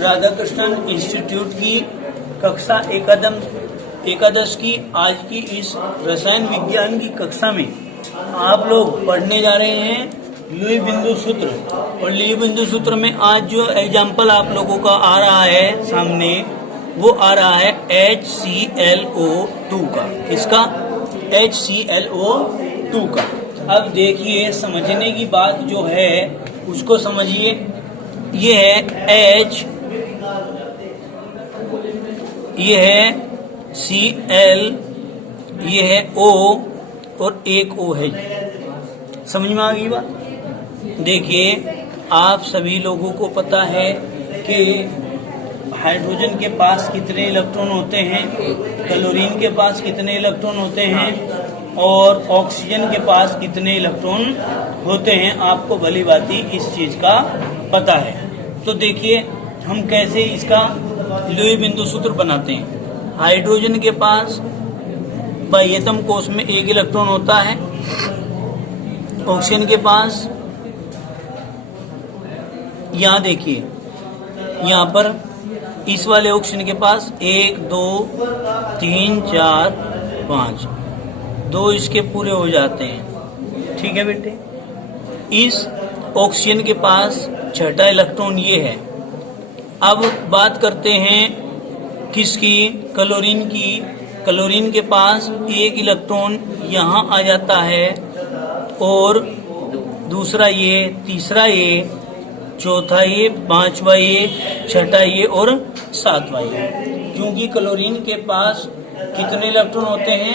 Radhakrishnan institute की कक्षा एकादश की आज की इस रसायन विज्ञान की कक्षा में आप लोग पढ़ने जा रहे हैं लुई बिंदु सूत्र। और लुई बिंदु सूत्र में आज जो एग्जाम्पल आप लोगों का आ रहा है सामने, वो आ रहा है HClO2 का। किसका? HClO2 का। अब देखिए, समझने की बात जो है उसको समझिए। ये है H, ये है Cl, ये है O और एक O है। समझ में आ गई बात? देखिए, आप सभी लोगों को पता है कि हाइड्रोजन के पास कितने इलेक्ट्रॉन होते हैं, क्लोरीन के पास कितने इलेक्ट्रॉन होते हैं और ऑक्सीजन के पास कितने इलेक्ट्रॉन होते हैं। आपको भली भांति इस चीज का पता है। तो देखिए, हम कैसे इसका लुई बिंदु सूत्र बनाते हैं। हाइड्रोजन के पास बाह्यतम कोश में एक इलेक्ट्रॉन होता है, ऑक्सीजन के पास, यहाँ देखिए, यहाँ पर इस वाले ऑक्सीजन के पास 1 2 3 4 5, 2 इसके पूरे हो जाते हैं। ठीक है बेटे। इस ऑक्सीजन के पास छठा इलेक्ट्रॉन ये है। अब बात करते हैं किसकी? क्लोरीन की। क्लोरीन के पास एक इलेक्ट्रॉन यहाँ आ जाता है और दूसरा ये, तीसरा ये, चौथा ये, पांचवा ये, छठा ये और सातवां ये। क्योंकि क्लोरीन के पास कितने इलेक्ट्रॉन होते हैं?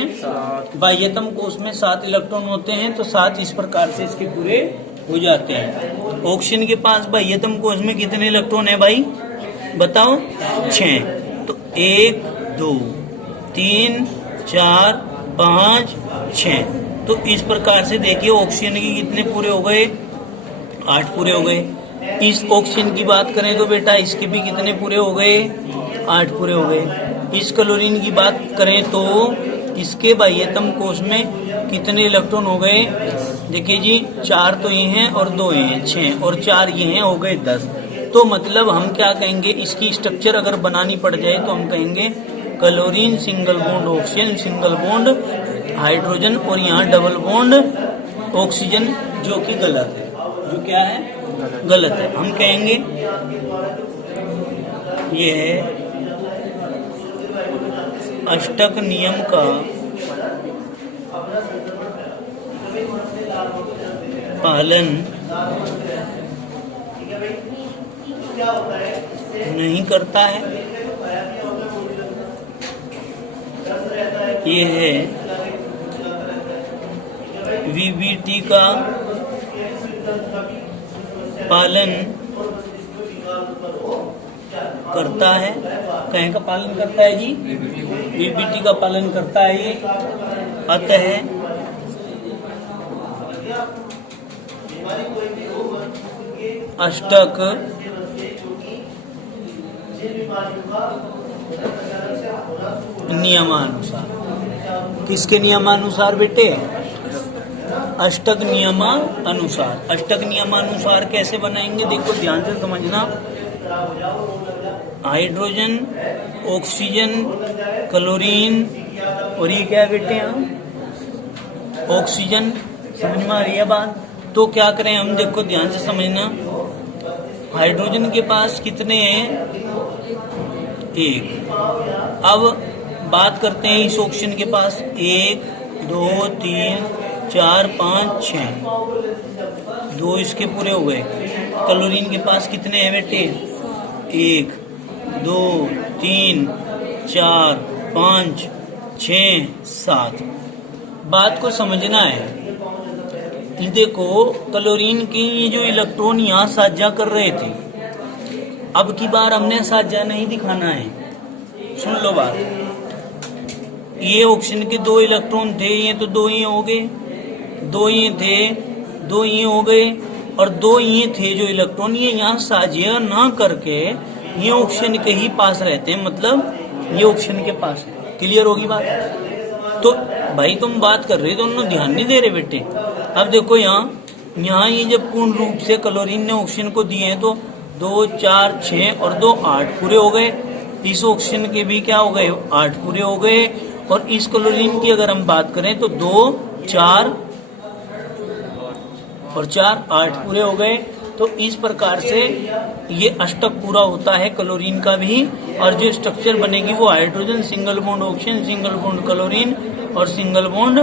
बाह्यतम कोश में 7 इलेक्ट्रॉन होते हैं, तो 7 इस प्रकार से इसके पूरे हो जाते हैं। ऑक्सीजन के पास बाह्यतम कोश में कितने इलेक्ट्रॉन है भाई? बताओ। 6। तो 1 2 3 4 5 6। तो इस प्रकार से देखिए, ऑक्सीजन की कितने पूरे हो गए? 8 पूरे हो गए। इस ऑक्सीजन की बात करें तो बेटा इसके भी कितने पूरे हो गए? 8 पूरे हो गए। इस क्लोरीन की बात करें तो इसके बाह्यतम कोश में कितने इलेक्ट्रॉन हो गए? देखिए जी, 4 तो ये हैं और 2 ये हैं, 6 और 4 ये हैं, हो गए 10। तो मतलब हम क्या कहेंगे, इसकी स्ट्रक्चर अगर बनानी पड़ जाए तो हम कहेंगे chlorine single bond oxygen, single bond hydrogen, और यहाँ डबल बॉन्ड ऑक्सीजन, जो कि गलत है। जो क्या है? गलत है। हम कहेंगे ये है अष्टक नियम का पालन नहीं करता है। ये है VBT का पालन करता है। कहीं का पालन करता है जी? VBT का पालन करता है ये। अतः अष्टक नियमानुसार। किसके नियमानुसार बेटे? अष्टक नियमानुसार। अष्टक नियमानुसार कैसे बनाएंगे? देखो ध्यान से समझना। हाइड्रोजन, ऑक्सीजन, क्लोरीन और ये क्या है बेटे? ऑक्सीजन। समझ में आ रही है बात? तो क्या करें हम? देखो ध्यान से समझना। हाइड्रोजन के पास कितने हैं? 1। अब बात करते हैं इस ऑक्सीजन के पास 1 2 3 4 5 6, 2 इसके पूरे हो गए। क्लोरीन के पास कितने हैं बेटे? 1 2 3 4 5 6 7। बात को समझना है। देखो, क्लोरीन के ये जो इलेक्ट्रॉन यहाँ साझा कर रहे थे, अब की बार हमने साझा नहीं दिखाना है। सुन लो बात। ये ऑक्सीजन के 2 इलेक्ट्रॉन थे, ये तो 2 ही हो गए, 2 ये थे, 2 ये हो गए, और 2 ये थे जो इलेक्ट्रॉन, ये यहाँ साझा ना करके ये ऑक्सीजन के ही पास रहते हैं, मतलब ये ऑक्सीजन के पास है। क्लियर होगी बात? तो भाई तुम बात कर रहे, दोनों ध्यान नहीं दे रहे बेटे। अब देखो यहाँ ये जब पूर्ण रूप से क्लोरीन ने ऑक्सीजन को दिए हैं, तो 2 4 6 और 2 8 पूरे हो गए। इस ऑक्सीजन के भी क्या हो गए, 8 पूरे हो गए। और इस क्लोरीन की अगर हम बात करें तो 2 4 और 4 8 पूरे हो गए। तो इस प्रकार से ये अष्टक पूरा होता है क्लोरीन का भी। और जो स्ट्रक्चर बनेगी वो hydrogen single bond oxygen single bond chlorine और सिंगल बॉन्ड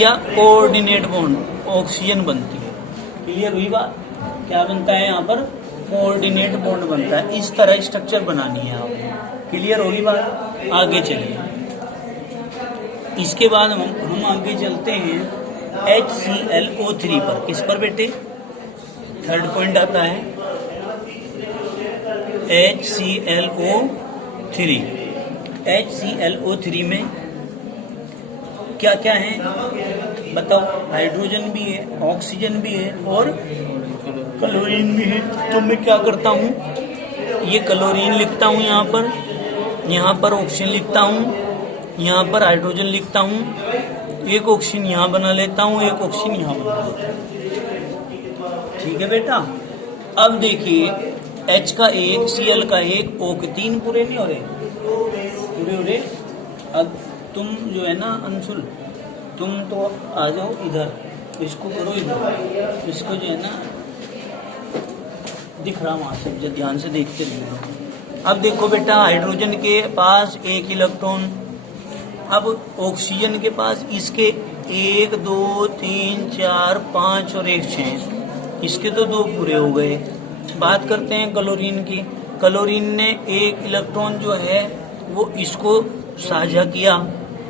या कोऑर्डिनेट बॉन्ड ऑक्सीजन बनती है। क्लियर हुई बात? क्या बनता है यहाँ पर, कोऑर्डिनेट बॉन्ड बनता है। इस तरह स्ट्रक्चर बनानी है आपको। क्लियर होगी बात? आगे चलिए। इसके बाद हम आगे चलते हैं HClO3 पर। किस पर बेटे? थर्ड पॉइंट आता है HClO3। HClO3 में क्या क्या है बताओ? हाइड्रोजन भी है, ऑक्सीजन भी है और क्लोरीन भी है। तो मैं क्या करता हूँ, ये क्लोरीन लिखता हूँ यहाँ पर ऑक्सीजन लिखता हूँ, यहाँ पर हाइड्रोजन लिखता हूँ, एक ऑक्सीजन यहाँ बना लेता हूँ, एक ऑक्सीजन यहाँ बना लेता हूँ। ठीक है बेटा। अब देखिए H का 1, Cl का 1, O के 3 पूरे नहीं हो रहे, पूरे हो रहे। अब तुम जो है ना अंशुल, तुम तो आ जाओ इधर, इसको करो इधर, इसको जो है ना दिख रहा वहां से, जब ध्यान से देखते रहिए। अब देखो बेटा, हाइड्रोजन के पास 1 इलेक्ट्रॉन, अब ऑक्सीजन के पास इसके 1 2 3 4 5 और 1 6, इसके तो 2 पूरे हो गए। बात करते हैं क्लोरीन की। क्लोरीन ने 1 इलेक्ट्रॉन जो है वो इसको साझा किया,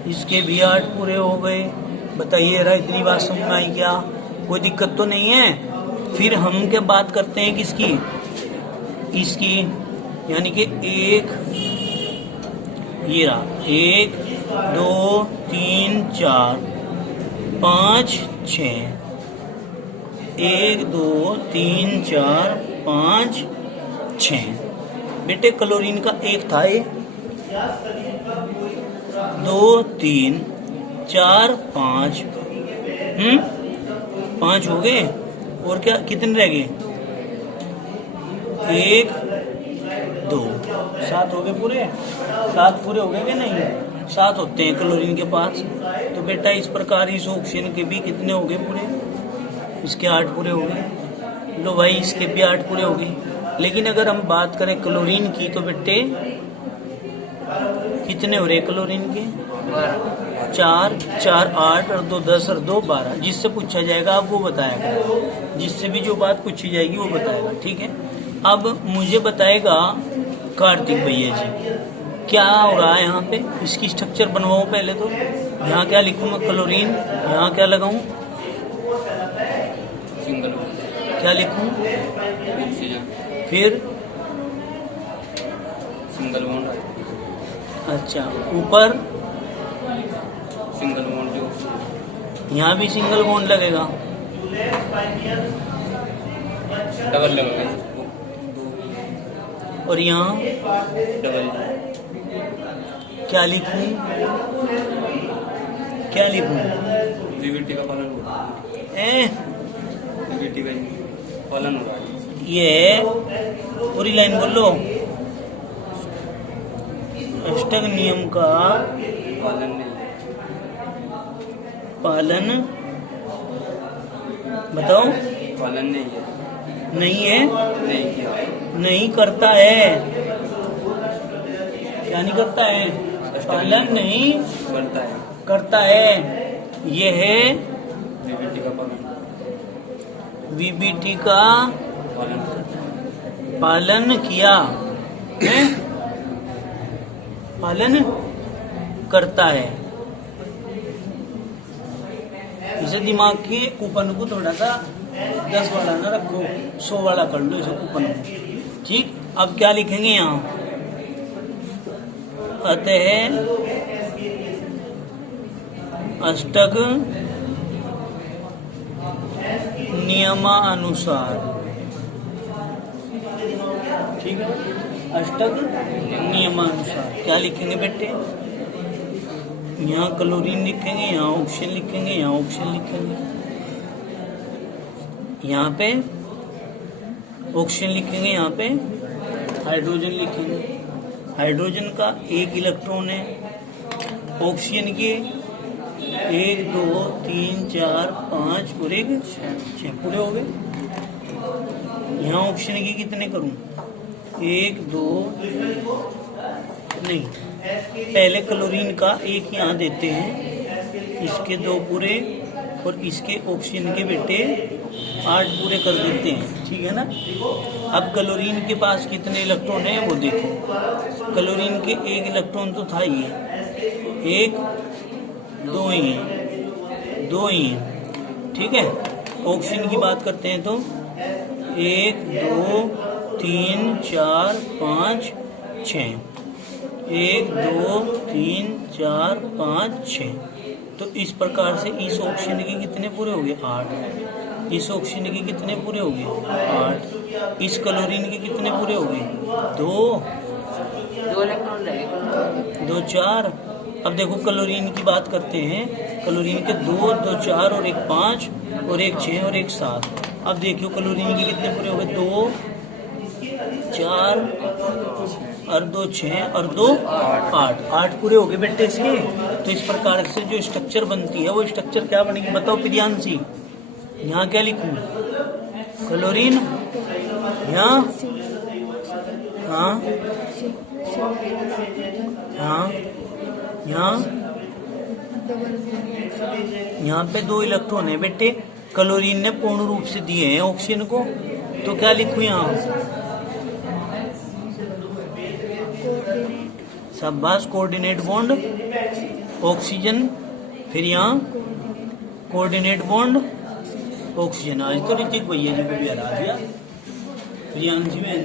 इसके भी 8 पूरे हो गए। बताइए रहा, इतनी बात समझ में आई क्या? कोई दिक्कत तो नहीं है? फिर हम क्या बात करते हैं किसकी, इसकी, यानी कि 1, ये रहा 1 2 3 4 5 6, 1 2 3 4 5 6। बेटे क्लोरीन का 1 था ये, 2 3 4 5, 5 हो गए। और क्या कितने रह गए? 1 2 7 हो गए पूरे। 7 पूरे हो गए क्या? नहीं, 7 होते हैं क्लोरीन के पास। तो बेटा इस प्रकार इस ऑक्सीजन के भी कितने हो गए पूरे? इसके 8 पूरे हो गए। लो भाई, इसके भी 8 पूरे हो गए। लेकिन अगर हम बात करें क्लोरीन की तो बेटे कितने हो रहे क्लोरीन के? 4 4 8 और 2 10 और 2 12। जिससे पूछा जाएगा आप वो बताएगा, जिससे भी जो बात पूछी जाएगी वो बताएगा। ठीक है। अब मुझे बताएगा कार्तिक भैया जी क्या हो रहा है यहाँ पे। इसकी स्ट्रक्चर बनवाओ पहले तो। यहाँ क्या लिखूँ मैं? क्लोरीन। यहाँ क्या लगाऊं? सिंगल। क्या लिखूं? फिर सिंगल बॉन्ड। अच्छा, ऊपर सिंगल बॉन्ड जो यहाँ भी सिंगल बॉन्ड लगेगा। डबल लगेगा। और यहाँ डबल। क्या लिखूं? क्या लिखूं? विविटी का पालन हो रहा है। विविटी का पालन हो रहा है। ये पूरी लाइन बोलो। अष्टक नियम का पालन नहीं। पालन बताओ। पालन नहीं है। नहीं है? नहीं किया। नहीं करता है। क्या नहीं करता है? पालन नहीं करता है। करता है। ये है विविटी का पालन। वीबीटी का पालन। पालन किया है? पालन करता है। इसे दिमाग के कूपन को थोड़ा सा 10 वाला ना रखो, 100 वाला कर लो इसे कूपन को। ठीक। अब क्या लिखेंगे यहाँ? अतः अष्टक नियमानुसार। ठीक है। अष्टक नियमानुसार क्या लिखेंगे बेटे? यहाँ क्लोरीन लिखेंगे, यहाँ ऑक्सीजन लिखेंगे, यहाँ ऑक्सीजन लिखेंगे, यहाँ पे ऑक्सीजन लिखेंगे यहाँ पे, हाइड्रोजन लिखेंगे। हाइड्रोजन का एक इलेक्ट्रॉन है, ऑक्सीजन के 1 2 3 4 5 और 1 6 पूरे हो गए। यहाँ ऑक्सीजन के कितने करूं? 1 2 नहीं, पहले क्लोरीन का एक यहाँ देते हैं, इसके 2 पूरे और इसके ऑक्सीजन के बेटे 8 पूरे कर देते हैं, ठीक है ना। अब क्लोरीन के पास कितने इलेक्ट्रॉन है वो देखो। क्लोरीन के एक इलेक्ट्रॉन तो था ही है, 1 2 ही है, 2 ही है, ठीक है। ऑक्सीजन की बात करते हैं तो 1 2 3 4 5 6, 1 2 3 4 5 6। तो इस प्रकार से इस ऑक्सीजन के कितने पूरे हो गए? 8। इस ऑक्सीजन के कितने पूरे हो गए? 8। इस क्लोरीन के कितने पूरे हो गए? 2 इलेक्ट्रॉन रह गए। 2 4। अब देखो क्लोरीन की बात करते हैं, क्लोरीन के 2 2 4 और 1 5 और 1 6 और 1 7। अब देखियो क्लोरीन के कितने पूरे हो गए? 2 4 और 2 6 और 2 8 पूरे हो गए बेटे इसके। तो इस प्रकार से जो स्ट्रक्चर बनती है वो स्ट्रक्चर क्या बनेगी बताओ प्रियांशी? यहाँ क्या लिखूं? क्लोरीन, यहाँ हाँ हाँ, यहाँ पे 2 इलेक्ट्रॉन है बेटे, क्लोरीन ने पूर्ण रूप से दिए हैं ऑक्सीजन को, तो क्या लिखूं यहाँ? शाबाश, कोऑर्डिनेट बॉन्ड ऑक्सीजन, फिर यहाँ कोऑर्डिनेट बॉन्ड ऑक्सीजन। आज तो ऋतिक भैया जी को भी हरा दिया, प्रियांशी में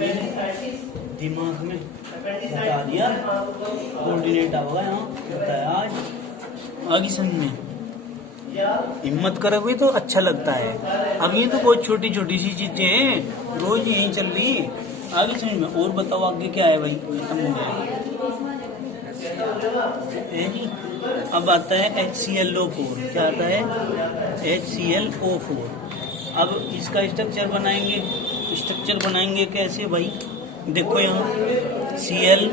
दिमाग में बता दिया, कोऑर्डिनेट होगा यहाँ बताया आज। आगे समझ में हिम्मत करोगे तो अच्छा लगता है। अब ये तो बहुत छोटी छोटी सी चीजें हैं, रोज यही चल रही। आगे समझ में और बताओ आगे क्या है भाई? जी अब आता है HClO4। क्या आता है? HClO4। अब इसका स्ट्रक्चर बनाएंगे। स्ट्रक्चर बनाएंगे कैसे भाई? देखो यहाँ ClOH,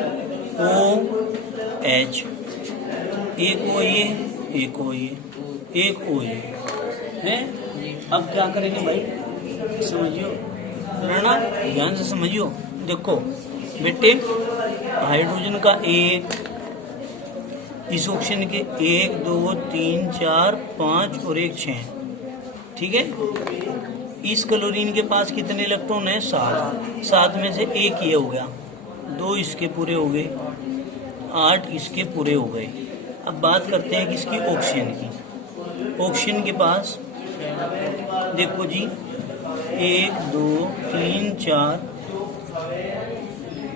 एक O ये, एक O ये, एक O ये है। अब क्या करेंगे भाई? समझियो राणा, ध्यान से समझियो। देखो बेटे, हाइड्रोजन का एक, इस ऑक्सीजन के 1 2 3 4 5 और 1 6, ठीक है। इस क्लोरीन के पास कितने इलेक्ट्रॉन है? 7। 7 में से एक ये हो गया, 2 इसके पूरे हो गए, 8 इसके पूरे हो गए। अब बात करते हैं किसकी? ऑक्सीजन की। ऑक्सीजन के पास देखो जी 1 2 3 4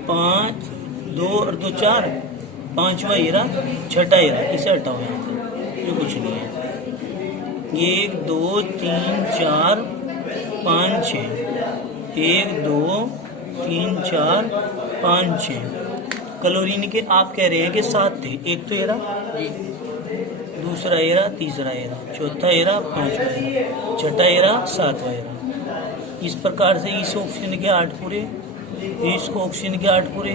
5, 2 और 2 4, 5वां एरा, 6ठा एरा, इसे हटाओ यहाँ से, ये कुछ नहीं है। 1 2 3 4 5 6, 1 2 3 4 5 6। क्लोरीन के आप कह रहे हैं कि 7 थे, एक तो एरा, दूसरा एरा, तीसरा एरा, चौथा एरा, 5वां एरा, छठा एरा, 7वां एरा। इस प्रकार से इस ऑक्सीजन के 8 पूरे, इस ऑक्सीजन के 8 पूरे,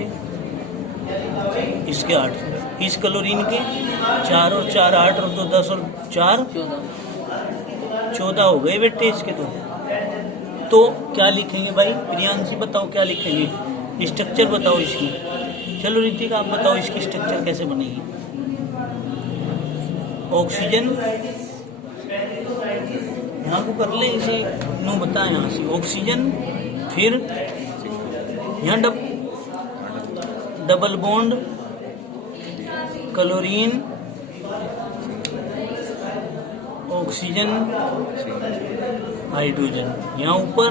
इसके 8 पूरे, इस क्लोरीन के 4 और 4 8 और 2 10 और 4 14 हो गए बेटे इसके। तो क्या लिखेंगे भाई? प्रियांशी बताओ क्या लिखेंगे? स्ट्रक्चर बताओ इसकी। चलो ऋतिक आप बताओ इसकी स्ट्रक्चर कैसे बनेगी? ऑक्सीजन यहाँ को कर ले, इसे नो बता यहाँ से। ऑक्सीजन, फिर यहाँ double bond chlorine, oxygen, hydrogen, यहाँ ऊपर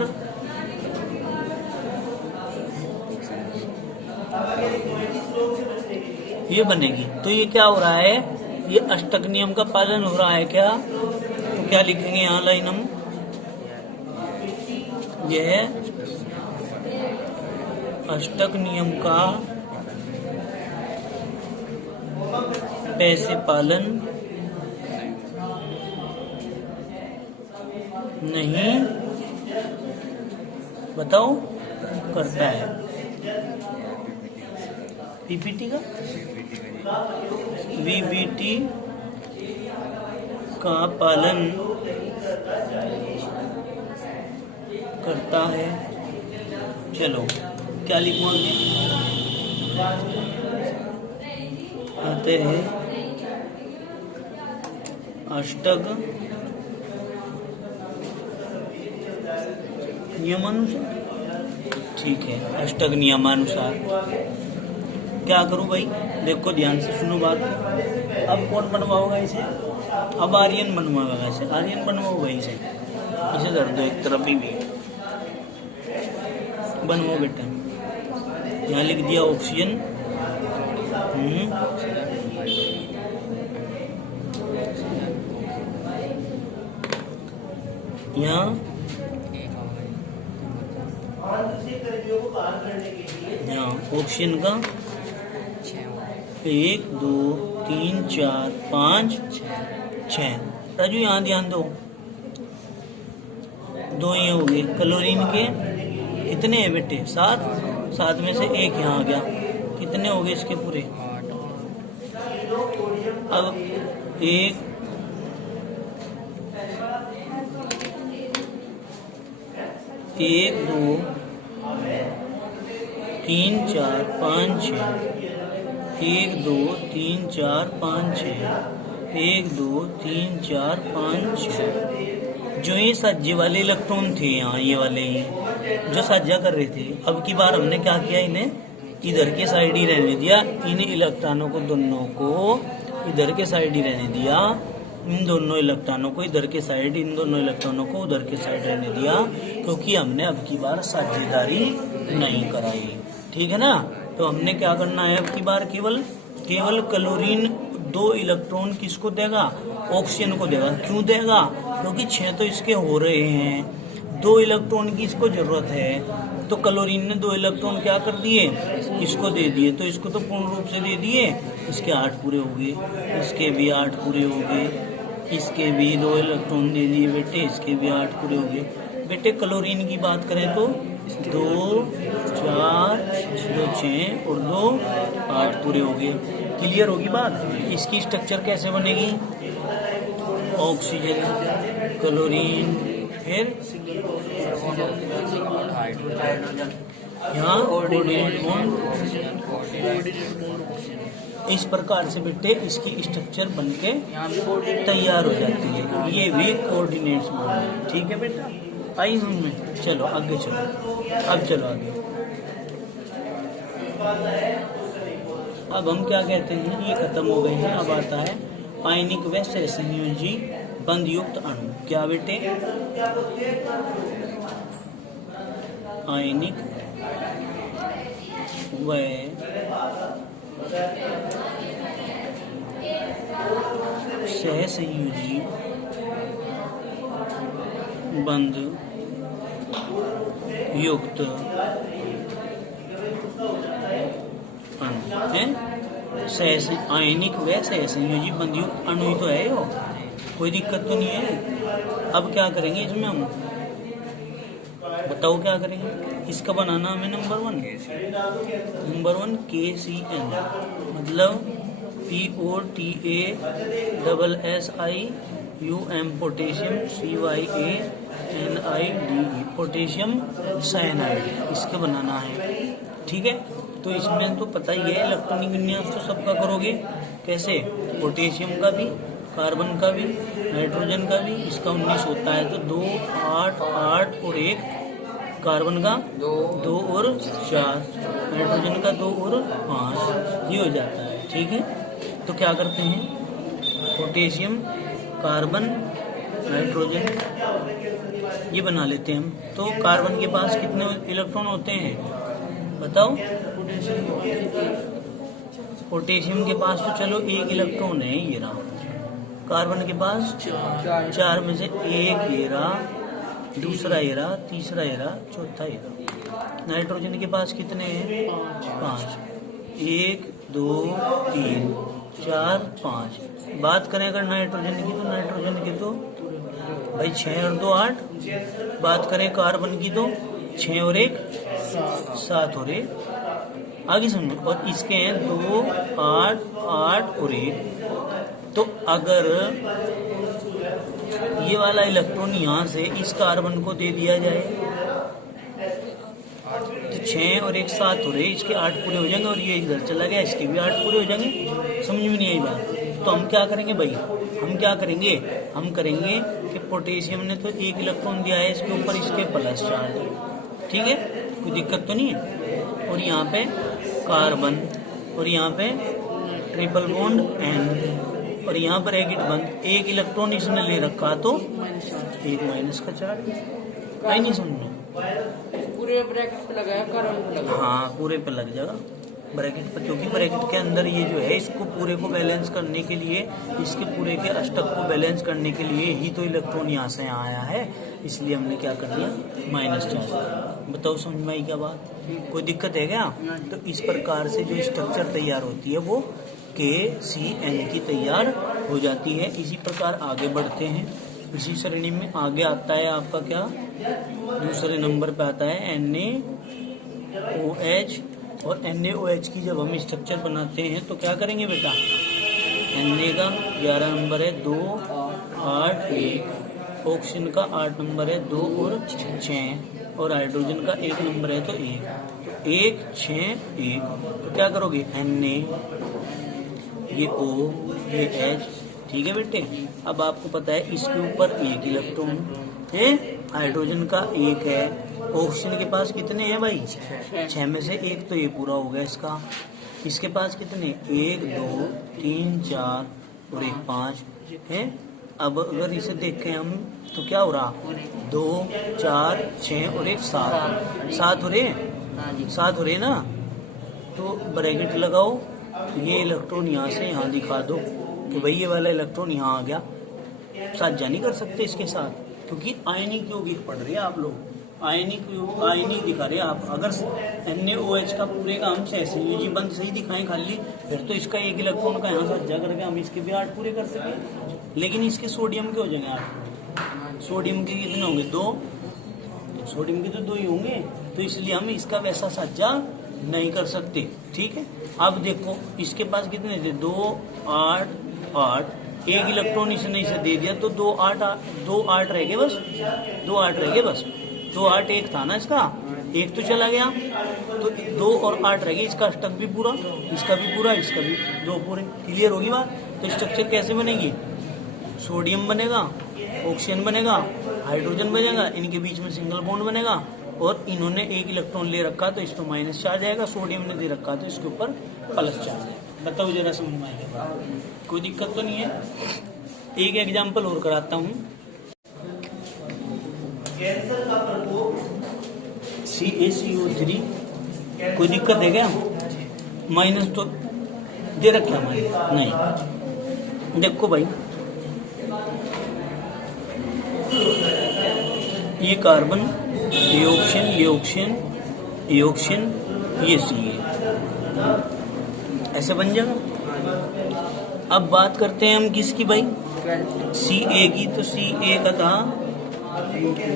ये बनेगी। तो ये क्या हो रहा है? ये अष्टक नियम का पालन हो रहा है क्या? तो क्या लिखेंगे यहाँ लाइन हम? यह अष्टक नियम का पैसे पालन नहीं, बताओ करता है। पीपीटी का वीबीटी का पालन करता है। चलो क्या लिखवाएंगे, आते हैं अष्टक नियमानुसार। ठीक है, अष्टक नियमानुसार क्या करूं भाई, देखो ध्यान से सुनो बात। अब कौन बनवाओगा इसे, अब आर्यन बनवाएगा इसे, आर्यन बनवाओगा इसे धर दो एक तरफ ही भी बनवाओ बेटा। यहाँ लिख दिया ऑक्सीजन, यहाँ ऑक्सीजन का 1 2 3 4 5 6। राजू यहाँ ध्यान दो, 2 ये हो गए। क्लोरीन के कितने हैं बेटे, 7। 7 में से 1 यहाँ आ गया, कितने हो गए इसके पूरे। अब 1 1 2 3 4 5 6, 1 2 3 4 5 6, 1 2 3 4 5 6। जो ये साझे वाले इलेक्ट्रॉन थे यहाँ, ये वाले ही जो साझा कर रहे थे, अब की बार हमने क्या किया, इन्हें इधर के साइड ही रहने दिया। इन इलेक्ट्रॉनों को दोनों को इधर के साइड ही रहने दिया, इन दोनों इलेक्ट्रॉनों को इधर के साइड, इन दोनों इलेक्ट्रॉनों को उधर के साइड रहने दिया, क्योंकि हमने अब की बार साझेदारी नहीं कराई। ठीक है ना, तो हमने क्या करना है अब की बार, केवल क्लोरीन 2 इलेक्ट्रॉन किसको देगा, ऑक्सीजन को देगा। क्यों देगा, क्योंकि 6 तो इसके हो रहे हैं, 2 इलेक्ट्रॉन की इसको जरूरत है। तो क्लोरीन ने 2 इलेक्ट्रॉन क्या कर दिए, इसको दे दिए, तो इसको तो पूर्ण रूप से दे दिए, इसके 8 पूरे हो गए, इसके भी 8 पूरे हो गए, इसके भी 2 इलेक्ट्रॉन दे दिए बेटे, इसके भी 8 पूरे हो गए। बेटे क्लोरीन की बात करें तो 2 4 2 6 और 2 8 पूरे हो गए। क्लियर होगी बात। इसकी स्ट्रक्चर कैसे बनेगी, ऑक्सीजन, क्लोरीन, फिर यहाँ कोऑर्डिनेट बॉन्ड। इस प्रकार से बेटे इसकी स्ट्रक्चर बनके तैयार हो जाती है। ये भी कोऑर्डिनेट्स बॉन्ड है। ठीक है बेटा, आई समझ में। चलो आगे चलो, अब चलो आगे। अब हम क्या कहते हैं, ये खत्म हो गए हैं। अब आता है आयनिक व सहसंयोजी बंध युक्त अणु। क्या बेटे, आयनिक व सहसंयोजी बंध युक्त अणु है। आयनिक व सहसंयोजी बंध युक्त अणु ही तो है, यो कोई दिक्कत तो नहीं है। अब क्या करेंगे इसमें हम, बताओ क्या करेंगे। इसका बनाना हमें नंबर 1 KCN, मतलब POTASSIUM potassium, CYANIDE potassium cyanide, इसका बनाना है। ठीक है, तो इसमें तो पता ही है इलेक्ट्रॉनिक विन्यास तो सबका करोगे। कैसे, पोटेशियम का भी, कार्बन का भी, नाइट्रोजन का भी। इसका 19 होता है, तो 2 8 8 और 1, कार्बन का 2 और 4, नाइट्रोजन का 2 और 5, ये हो जाता है। ठीक है, तो क्या करते हैं, पोटेशियम, कार्बन, नाइट्रोजन ये बना लेते हैं हम। तो कार्बन के पास कितने इलेक्ट्रॉन होते हैं बताओ। पोटेशियम के पास तो चलो 1 इलेक्ट्रॉन है, ये रहा। कार्बन के पास 4 में से 1 ये रहा, दूसरा ये रहा, तीसरा ये रहा, चौथा ये रहा। नाइट्रोजन के पास कितने हैं 5, 1 2 3 4 5। बात करें अगर नाइट्रोजन की, तो नाइट्रोजन की तो भाई 6 और 2 8। बात करें कार्बन की तो 6 और 1 7 और 1 आगे समझो। और इसके हैं 2 8 8 और 1। तो अगर ये वाला इलेक्ट्रॉन यहाँ से इस कार्बन को दे दिया जाए तो 6 और 1 7 हो रहे, इसके 8 पूरे हो जाएंगे और ये इधर चला गया, इसके भी 8 पूरे हो जाएंगे। समझ में नहीं आई बात? तो हम क्या करेंगे भाई, हम क्या करेंगे, हम करेंगे कि पोटेशियम ने तो 1 इलेक्ट्रॉन दिया है इसके ऊपर, इसके प्लस चार्ज, ठीक है, कोई दिक्कत तो नहीं है। और यहाँ पे कार्बन और यहाँ पे ट्रिपल बॉन्ड N और यहाँ पर ब्रैकेट बंद, 1 इलेक्ट्रॉन इसने ले रखा तो 1 माइनस का चार्ज। आई नहीं समझना, पूरे ब्रैकेट पे लगाया, कार्बन पे लगाया। हाँ पूरे पे लग जाएगा ब्रैकेट पर, क्योंकि ब्रैकेट के अंदर ये जो है इसको पूरे को बैलेंस करने के लिए, इसके पूरे के अष्टक को बैलेंस करने के लिए ही तो इलेक्ट्रॉन यहाँ से यहाँ आया है, इसलिए हमने क्या कर दिया माइनस चार्ज। बताओ समझ में आई क्या बात, कोई दिक्कत है क्या? तो इस प्रकार से जो स्ट्रक्चर तैयार होती है वो KCl की तैयार हो जाती है। इसी प्रकार आगे बढ़ते हैं, इसी श्रेणी में आगे आता है आपका क्या, दूसरे नंबर पे आता है NaOH। और NaOH की जब हम स्ट्रक्चर बनाते हैं तो क्या करेंगे बेटा, Na का 11 नंबर है 2 8 1, ऑक्सीजन का 8 नंबर है 2 और 6, और हाइड्रोजन का 1 नंबर है तो 1, 1 6 1। तो क्या करोगे, Na ये O ये H, ठीक है बेटे। अब आपको पता है इसके ऊपर 1 इलेक्ट्रॉन है, हाइड्रोजन का 1 है, ऑक्सीजन के पास कितने हैं भाई, 6 में से 1 तो ये पूरा हो गया इसका। इसके पास कितने, 1 2 3 4 और 1 5 है। अब अगर इसे देखें हम तो क्या हो रहा, 2 4 6 और 1 7 हो रहे, 7 हो रहे ना। तो ब्रैकेट लगाओ, ये इलेक्ट्रॉन यहाँ से यहाँ दिखा दो कि भाई ये वाला इलेक्ट्रॉन यहाँ आ गया, साझा नहीं कर सकते इसके साथ, क्योंकि आयनिक यौगिक पढ़ रहे हैं आप लोग, आयनिक दिखा रहे हैं आप। अगर NaOH का पूरे का हम सहसंयोजी बंद सही दिखाएं खाली, फिर तो इसका 1 इलेक्ट्रॉन का यहाँ साझा करके हम इसके भी 8 पूरे कर सकें। लेकिन इसके सोडियम के हो जाएंगे 8, सोडियम के कितने होंगे 2, सोडियम के तो 2 ही होंगे, तो इसलिए हम इसका वैसा साझा नहीं कर सकते, ठीक है। अब देखो इसके पास कितने थे, 2 8 8, 1 इलेक्ट्रॉन इसने इसे दे दिया तो 2 8 रह गए बस, 2 8 रह गए बस, 2 8 1 था ना इसका, 1 तो चला गया, तो 2 और 8 रह गए, इसका अष्टक भी पूरा, इसका भी पूरा, इसका भी 2 पूरे। क्लियर होगी बात? तो स्ट्रक्चर कैसे बनेगी, सोडियम बनेगा, ऑक्सीजन बनेगा, हाइड्रोजन बनेगा, इनके बीच में सिंगल बॉन्ड बनेगा, और इन्होंने 1 इलेक्ट्रॉन ले रखा तो इस पर माइनस चार्ज आएगा, सोडियम ने दे रखा तो इसके ऊपर प्लस चार्ज आएगा। बताओ जरा समझ में आएगा, कोई दिक्कत तो नहीं है। एक एग्जाम्पल और कराता हूँ, CaCO3, कोई दिक्कत है क्या, माइनस तो दे रखा हमारे नहीं। देखो भाई ये कार्बन, ये ऑक्सीजन, ये ऑक्सीजन, ये ऑक्सीजन, ये Ca, ऐसे बन जाएगा। अब बात करते हैं हम किसकी भाई, Ca की। तो Ca का था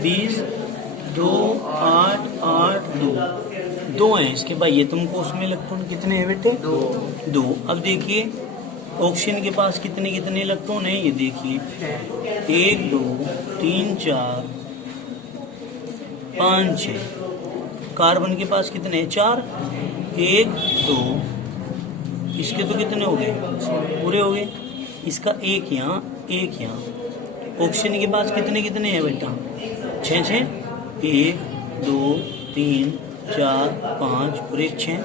20 2 8 8 2 हैं इसके भाई, ये तुमको उसमें इलेक्ट्रॉन कितने हैं बेटे, 2। अब देखिए ऑक्सीजन के पास कितने कितने इलेक्ट्रॉन हैं, ये देखिए 1 2 3 4 5 6। कार्बन के पास कितने हैं, 4, 1 2, इसके तो कितने हो गए, पूरे हो गए, इसका 1 यहाँ 1 यहाँ। ऑक्सीजन के पास कितने कितने हैं बेटा, 6 6, 1 2 3 4 5 और 1 6।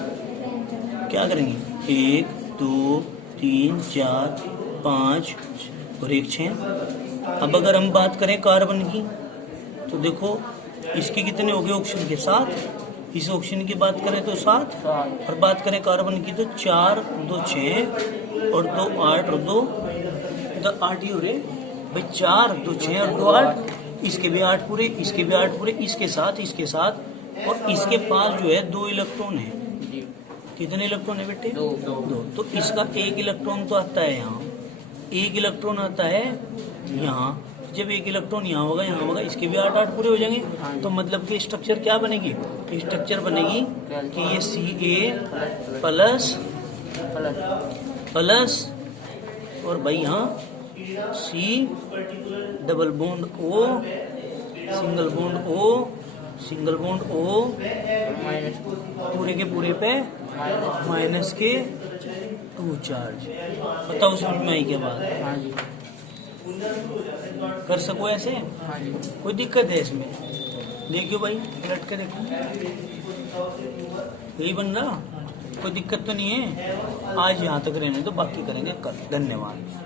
क्या करेंगे, 1 2 3 4 5 और 1 6। अब अगर हम बात करें कार्बन की तो देखो इसके कितने हो गए, ऑक्सीजन के 7, इस ऑक्सीजन की बात करें तो 7, और बात करें कार्बन की तो 4 2 6 और 2 8 और 2 8 ही हो रहे भाई, 4 2 6 और 2 8, इसके भी 8 पूरे, इसके भी 8 पूरे, इसके साथ, और इसके पास जो है 2 इलेक्ट्रॉन है। कितने इलेक्ट्रॉन है बेटे, 2। तो इसका 1 इलेक्ट्रॉन तो आता है यहाँ, 1 इलेक्ट्रॉन आता है यहाँ, जब एक इलेक्ट्रॉन यहाँ होगा, इसके भी 8 पूरे हो जाएंगे। तो मतलब कि स्ट्रक्चर क्या बनेगी? स्ट्रक्चर बनेगी कि ये Ca प्लस प्लस और भाई यहाँ C double bond O single bond O single bond O पूरे के पूरे पे माइनस के 2 चार्ज। बताओ समझ में आई क्या बात? हाँ जी। कर सको ऐसे? हाँ जी। कोई दिक्कत है इसमें? देखियो भाई, पलट के देखो, यही बन रहा, कोई दिक्कत तो नहीं है। आज यहाँ तक रहने दो, बाकी करेंगे कल। धन्यवाद।